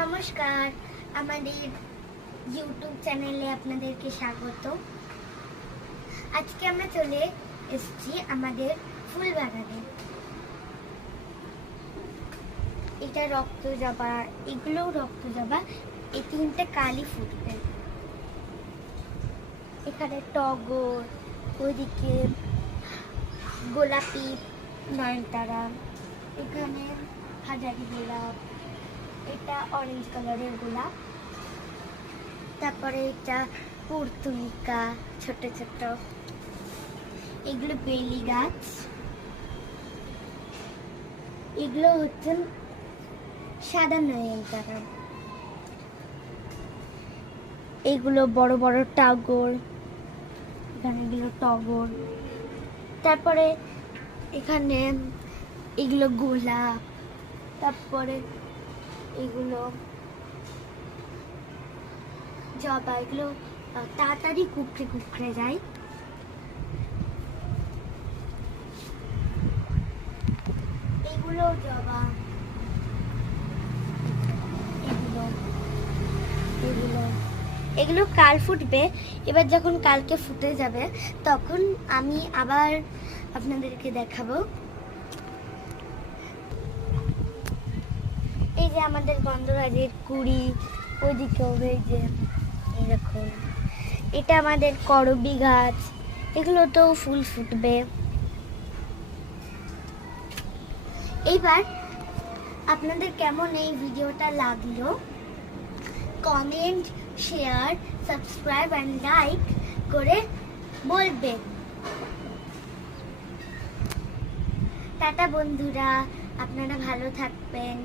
নমস্কার, আমাদের ইউটিউব চ্যানেলে আপনাদেরকে স্বাগত। আজকে আমরা চলে এসেছি আমাদের ফুল বাগানে। এটা রক্তজবা, এগুলোও রক্তজবা। এই তিনটে কালই ফুটবে। এখানে টগর, ওইদিকে গোলাপি নয়নতারা, এখানে হাজারি গোলাপ, এটা অরেঞ্জ কালারের গোলাপ, তারপরে এটা পুর্তুলিকা ছোট ছোট, এগুলো বেলি গাছ, এগুলো হচ্ছে সাদা নয়নতারা, এগুলো বড় বড় টগর, এখানে এগুলো টগর, তারপরে এখানে এগুলো গোলাপ, তারপরে এগুলো জবা, এগুলো তাড়াতাড়ি কুকড়ে কুকড়ে যায়। এগুলো জবা, এগুলো এগুলো এগুলো কাল ফুটবে। এবার যখন কালকে ফুটে যাবে তখন আমি আবার আপনাদেরকে দেখাবো। এই যে আমাদের গন্ধরাজের কুড়ি, ওইদিকেও এই যে এরকম, এটা আমাদের করবী গাছ, এগুলোতেও ফুল ফুটবে। এইবার আপনাদের কেমন এই ভিডিওটা লাগলো comment, share, subscribe and like করে বলবেন। টাটা বন্ধুরা, আপনারা ভালো থাকবেন।